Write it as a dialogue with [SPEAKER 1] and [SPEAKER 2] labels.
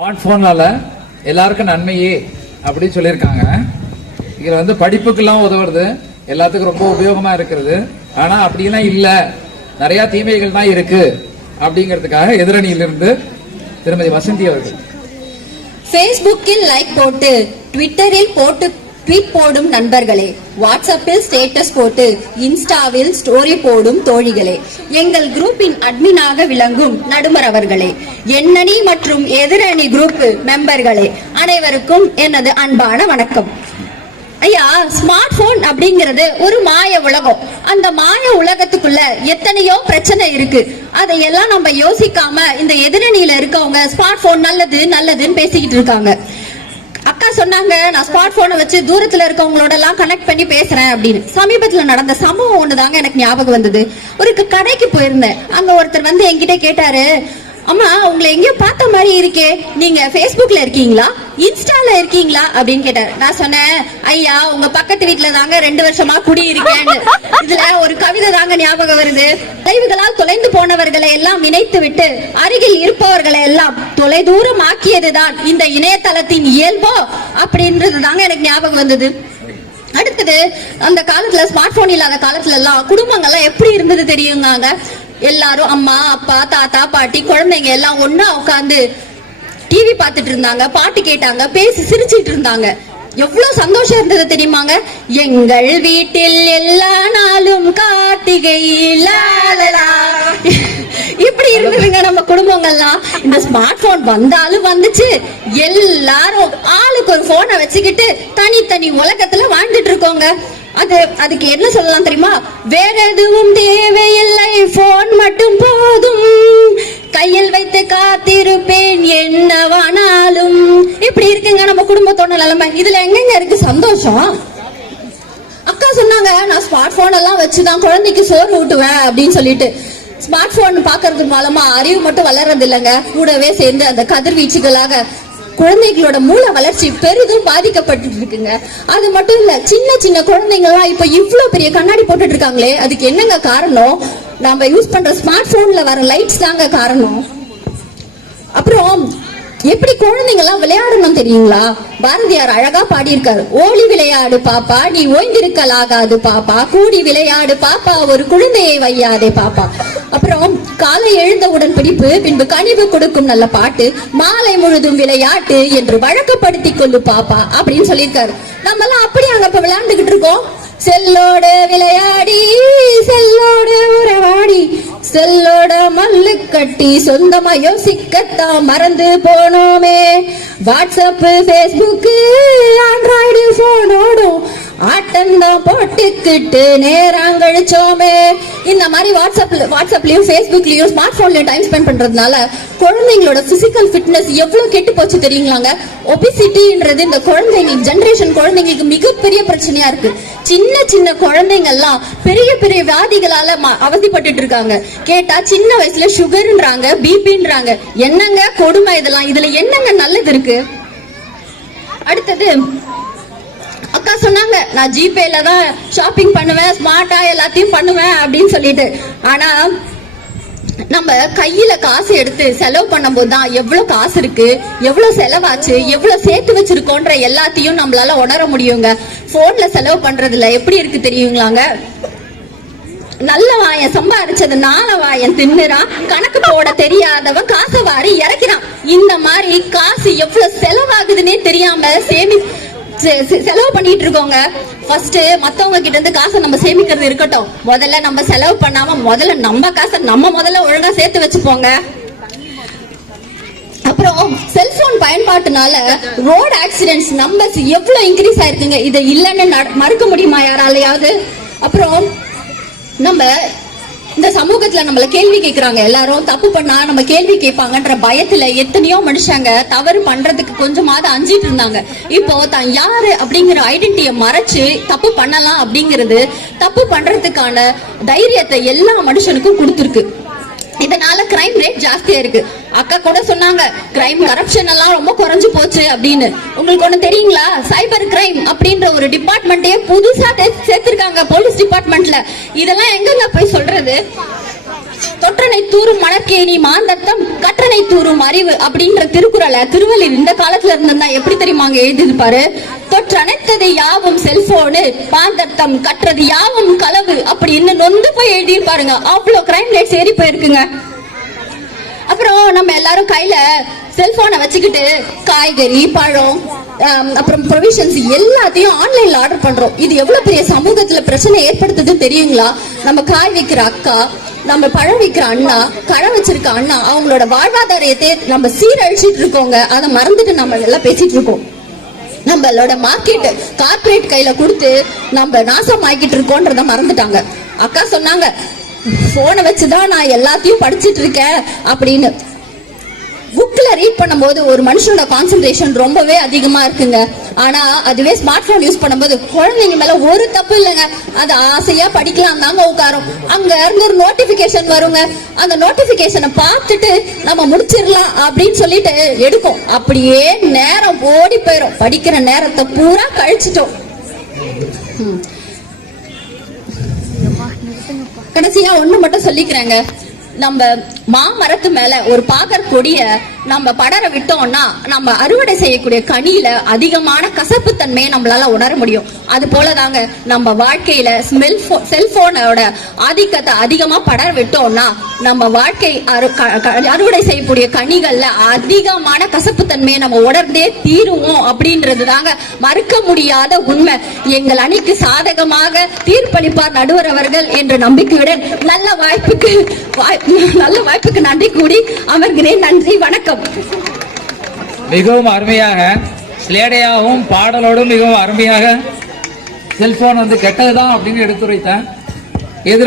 [SPEAKER 1] Smart போனால எல்லாருக்கும் நன்மையே அப்படின்னு சொல்லியிருக்காங்க. இதில் வந்து படிப்புக்கெல்லாம் உதவுறது எல்லாத்துக்கும் ரொம்ப உபயோகமாக இருக்கிறது. ஆனால் அப்படிலாம் இல்லை. நிறையா தீமைகள் தான் இருக்கு அப்படிங்கிறதுக்காக எதிரணியிலிருந்து திருமதி வசந்தி அவர்கள்.
[SPEAKER 2] ஃபேஸ்புக்கில் லைக் போட்டு ட்விட்டரில் போட்டு ட்விட் போடும் நண்பர்களே வாட்ஸ்அப்பில் ஸ்டேட்டஸ் போட்டு இன்ஸ்டாவில் ஸ்டோரி போடும் தோழிகளே. எங்கள் குரூப்பின் அட்மினாக விளங்கும் நடுமர் அவர்களே. எண்ணணி மற்றும் எதிரணி குரூப் மெம்பர்களே அனைவருக்கும் எனது அன்பான வணக்கம். ஐயா ஸ்மார்ட் போன் அப்படிங்கிறது ஒரு மாய உலகம். அந்த மாய உலகத்துக்குள்ள எத்தனையோ பிரச்சனை இருக்கு. அதையெல்லாம் நம்ம யோசிக்காம இந்த எதிரணியில இருக்கவங்க ஸ்மார்ட் போன் நல்லது நல்லதுன்னு பேசிக்கிட்டு இருக்காங்க. அக்கா சொன்னாங்க நான் ஸ்மார்ட் போனை வச்சு தூரத்துல இருக்கவங்களோட எல்லாம் கனெக்ட் பண்ணி பேசுறேன் அப்படின்னு. சமீபத்துல நடந்த சம்பவம் ஒண்ணுதாங்க எனக்கு ஞாபகம் வந்தது. ஒரு கடைக்கு போயிருந்தேன். அங்க ஒருத்தர் வந்து என்கிட்ட கேட்டாரு அம்மா உங்களை எங்கேயோ பார்த்த மாதிரி இருக்கே. நீங்க ஃபேஸ்புக்ல இருக்கீங்களா? இன்ஸ்டால இருக்கீங்களா? அப்படின்னு கேட்டாரு. நான் சொன்னேன் ஐயா உங்க பக்கத்து வீட்டுல தாங்க ரெண்டு வருஷமா குடி இருக்கேன்னு இதுல ஒரு கவிதை தாங்க ஞாபகம் வருது. தொலைவுகளால் தொலைந்து போனவர்களை எல்லாம் இணைத்து விட்டு அருகில் இருப்பவர்களை எல்லாம் தொலை தூரம் ஆக்கியதுதான் இந்த இணையதளத்தின் இயல்போ அப்படின்றது தாங்க எனக்கு ஞாபகம் வந்தது. அடுத்தது அந்த காலத்துல ஸ்மார்ட் போன் இல்லாத காலத்துல எல்லாம் குடும்பங்கள்லாம் எப்படி இருந்தது தெரியுங்க எல்லாரும் அம்மா அப்பா தாத்தா பாட்டி குழந்தைங்க எல்லாம் ஒன்னா உட்காந்து டிவி பார்த்துட்டு இருந்தாங்க பாட்டு கேட்டாங்க பேசி சிரிச்சிட்டு இருந்தாங்க. எவ்வளவு சந்தோஷம் இருந்தது தெரியுமாங்க? எங்கள் வீட்டில் எல்லா நாளும் கார்த்திகை இப்படி இருந்ததுங்க நம்ம குடும்பங்கள்லாம். இந்த ஸ்மார்ட் போன் வந்தாலும் வந்துச்சு. எல்லாரும் ஆளுக்கு ஒரு போனை வச்சுக்கிட்டு தனித்தனி உலகத்துல வாழ்ந்துட்டு இருக்கோங்க. அது அதுக்கு என்ன சொல்லலாம் தெரியுமா? வேற எதுவும் தேவையில்லை போன் மட்டும் போதும். கையில் வைத்து காத்திருப்பேன் என்னவானாலும். இப்படி இருக்குங்க நம்ம குடும்பத்தோட நிலைமை. இதுல எங்கெங்க இருக்கு சந்தோஷம்? அக்கா சொன்னாங்க நான் ஸ்மார்ட் போன் எல்லாம் வச்சுதான் குழந்தைக்கு சோறு ஊட்டுவேன் அப்படின்னு சொல்லிட்டு. ஸ்மார்ட் போன் பாக்குறது மூலமா அறிவு மட்டும் வளர்றது இல்லைங்க. கூடவே சேர்ந்து அந்த கதிர்வீச்சுகளாக குழந்தைகளோட மூல வளர்ச்சி பெரிதும் பாதிக்கப்பட்டு இருக்குங்க அது மட்டும் இல்ல சின்ன சின்ன குழந்தைங்க இப்ப இவ்வளவு பெரிய கண்ணாடி போட்டுட்டு இருக்காங்களே அதுக்கு என்னங்க காரணம்? நம்ம யூஸ் பண்ற ஸ்மார்ட் போன்ல வர லைட்ஸ் தாங்க காரணம். அப்புறம் எப்படி குழந்தைங்க எல்லாம் விளையாடணும் தெரியுங்களா? பாரதியார் அழகா பாடியிருக்காரு. ஓடி விளையாடு பாப்பா நீ ஓய்ந்திருக்கலாகாது பாப்பா. கூடி விளையாடு பாப்பா ஒரு குழந்தையை வையாதே பாப்பா. அப்புறம் காலை எழுந்தவுடன் பிடிப்பு பின்பு கனிவு கொடுக்கும் நல்ல பாட்டு மாலை முழுதும் விளையாட்டு என்று வழக்கப்படுத்திக் கொள்ளு பாப்பா அப்படின்னு சொல்லியிருக்காரு. நம்ம எல்லாம் அப்படி அங்க இப்ப விளையாண்டுகிட்டு இருக்கோம். செல்லோடு விளையாடி சொல்லு கட்டி சொந்தமா யோசிக்கத்தான் மறந்து போனோமே. வாட்ஸ்அப் ஃபேஸ்புக்கு ஆண்ட்ராய்டு போனோடும் ஆட்டம்தான் போட்டுக்கிட்டு நேரம் கழிச்சோமே இந்த மாதிரி வாட்ஸ்அப்ல வாட்ஸ்அப்லயும் ஃபேஸ்புக்லயும் ஸ்மார்ட் போன்லயும் டைம் ஸ்பெண்ட் பண்றதுனால குழந்தைங்களோட பிசிக்கல் ஃபிட்னஸ் எவ்வளவு கெட்டு போச்சு தெரியுங்களாங்க? ஒபிசிட்டின்றது இந்த குழந்தைங்க ஜென்ரேஷன் குழந்தைங்களுக்கு மிகப்பெரிய பிரச்சனையா இருக்கு. சின்ன சின்ன குழந்தைங்க எல்லாம் பெரிய பெரிய வியாதிகளால ம- இருக்காங்க. கேட்டா சின்ன வயசுல சுகர்ன்றாங்க பிபின்றாங்க என்னங்க கொடுமை இதெல்லாம்? இதுல என்னங்க நல்லது இருக்கு? அடுத்தது அக்கா சொன்னாங்க நான் ஜிபேல தான் ஷாப்பிங் பண்ணுவேன் ஸ்மார்ட்டா எல்லாத்தையும் பண்ணுவேன் அப்படின்னு சொல்லிட்டு. ஆனா நம்ம கையில காசு எடுத்து செலவு பண்ணும்போது தான் எவ்வளவு காசு இருக்கு எவ்வளவு செலவாச்சு எவ்வளவு சேர்த்து வச்சிருக்கோன்ற எல்லாத்தையும் நம்மளால உணர முடியுங்க. போன்ல செலவு பண்றதுல எப்படி இருக்கு தெரியுங்களாங்க? நல்ல வாயன் சம்பாரிச்சது நால வாயன் தின்னுறான் கணக்கு போட தெரியாதவன் காசை வாரி இறக்கிறான். இந்த மாதிரி காசு எவ்வளவு செலவாகுதுன்னே தெரியாம சேமி செலவு பண்ணிட்டு இருக்கோங்க ஃபர்ஸ்ட் மத்தவங்க கிட்ட இருந்து காசை நம்ம சேமிக்கிறது இருக்கட்டும். முதல்ல நம்ம செலவு பண்ணாம முதல்ல நம்ம காசை நம்ம முதல்ல ஒழுங்கா சேர்த்து வச்சுப்போங்க. அப்புறம் செல்போன் பயன்பாட்டுனால ரோட் ஆக்சிடென்ட்ஸ் நம்பர்ஸ் எவ்வளவு இன்க்ரீஸ் ஆயிருக்குங்க? இதை இல்லைன்னு மறுக்க முடியுமா யாராலையாவது? அப்புறம் நம்ம இந்த சமூகத்துல நம்மள கேள்வி கேக்குறாங்க. எல்லாரும் தப்பு பண்ணா நம்ம கேள்வி கேட்பாங்கன்ற பயத்துல எத்தனையோ மனுஷங்க தவறு பண்றதுக்கு கொஞ்சமாவது அஞ்சிட்டு இருந்தாங்க. இப்போ தான் யாரு அப்படிங்கிற ஐடென்டிட்டியை மறைச்சு தப்பு பண்ணலாம் அப்படிங்கிறது தப்பு பண்றதுக்கான தைரியத்தை எல்லா மனுஷனுக்கும் கொடுத்துருக்கு. அதனால கிரைம் ரேட் ஜாஸ்தியா இருக்கு. அக்கா கூட சொன்னாங்க கிரைம் கரப்ஷன் எல்லாம் ரொம்ப குறைஞ்சு போச்சு அப்படின்னு. உங்களுக்கு ஒண்ணு தெரியுங்களா? சைபர் கிரைம் அப்படின்ற ஒரு டிபார்ட்மெண்ட்டே புதுசா சேர்த்திருக்காங்க போலீஸ் டிபார்ட்மெண்ட்ல இதெல்லாம் எங்கங்க போய் சொல்றது? தொற்றனை தூரும் மணற்கேணி மாந்தத்தம் கற்றனை தூரும் அறிவு அப்படின்ற திருக்குறளை திருவள்ளுவர் இந்த காலத்துல இருந்திருந்தா எப்படி தெரியுமாங்க எழுதியிருப்பாரு தொற்றனைத்தது யாவும் செல்போனு மாந்தத்தம் கற்றது யாவும் களவு அப்படின்னு நொந்து போய் எழுதியிருப்பாருங்க அவ்வளவு கிரைம் ரேட்ஸ் ஏறி போயிருக்குங்க. அப்புறம் நம்ம எல்லாரும் கையில செல்போனை வச்சுக்கிட்டு காய்கறி பழம் அப்புறம் ப்ரொவிஷன்ஸ் எல்லாத்தையும் ஆன்லைன்ல ஆர்டர் பண்றோம். இது எவ்வளவு பெரிய சமூகத்துல பிரச்சனை ஏற்படுத்துதுன்னு தெரியுங்களா? நம்ம காய் வைக்கிற அக்கா நம்ம பழம் விற்கிற அண்ணா கடை வச்சிருக்க அண்ணா அவங்களோட வாழ்வாதாரத்தை நம்ம சீரழிச்சிட்டு இருக்கோங்க. அதை மறந்துட்டு நம்ம எல்லாம் பேசிட்டு இருக்கோம். நம்மளோட மார்க்கெட் கார்ப்பரேட் கையில கொடுத்து நம்ம நாசம் ஆக்கிட்டு இருக்கோன்றத மறந்துட்டாங்க. அக்கா சொன்னாங்க போனை வச்சுதான் நான் எல்லாத்தையும் படிச்சிட்டு இருக்கேன் அப்படின்னு புக்ல ரீட் பண்ணும்போது ஒரு மனுஷனோட கான்சென்ட்ரேஷன் ரொம்பவே அதிகமா இருக்குங்க. ஆனா அதுவே ஸ்மார்ட் போன் யூஸ் பண்ணும்போது குழந்தைங்க மேல ஒரு தப்பு இல்லைங்க. அது ஆசையா படிக்கலாம் தாங்க உட்காரும். அங்க இருந்து ஒரு நோட்டிபிகேஷன் வருங்க. அந்த நோட்டிபிகேஷனை பார்த்துட்டு நம்ம முடிச்சிடலாம் அப்படின்னு சொல்லிட்டு எடுக்கும். அப்படியே நேரம் ஓடி போயிடும் படிக்கிற நேரத்தை பூரா கழிச்சிட்டோம். கடைசியா ஒண்ணு மட்டும் சொல்லிக்கிறேங்க. நம்ம மாமரத்து மேல ஒரு பாகற் கொடிய நம்ம படர விட்டோம்னா நம்ம அறுவடை செய்யக்கூடிய கனியில அதிகமான கசப்பு கசப்புத்தன்மையை நம்மளால உணர முடியும். அது போலதாங்க நம்ம வாழ்க்கையில ஸ்மெல் செல்போனோட ஆதிக்கத்தை அதிகமா படர் விட்டோம்னா நம்ம வாழ்க்கை அறுவடை செய்யக்கூடிய கனிகள்ல அதிகமான கசப்புத்தன்மையை நம்ம உணர்ந்தே தீருவோம் அப்படின்றது தாங்க மறுக்க முடியாத உண்மை. எங்கள் அணிக்கு சாதகமாக தீர்ப்பளிப்பார் நடுவர் அவர்கள் என்ற நம்பிக்கையுடன் நல்ல வாய்ப்புக்கு நல்ல வாய்ப்புக்கு நன்றி கூடி அமர்கிறேன். நன்றி வணக்கம்.
[SPEAKER 1] மிகவும் அருமையாக சிலேடையாகவும் பாடலோடும் மிகவும் அருமையாக செல்போன் வந்து கெட்டதுதான் அப்படின்னு எடுத்துரைத்தேன். எதிர்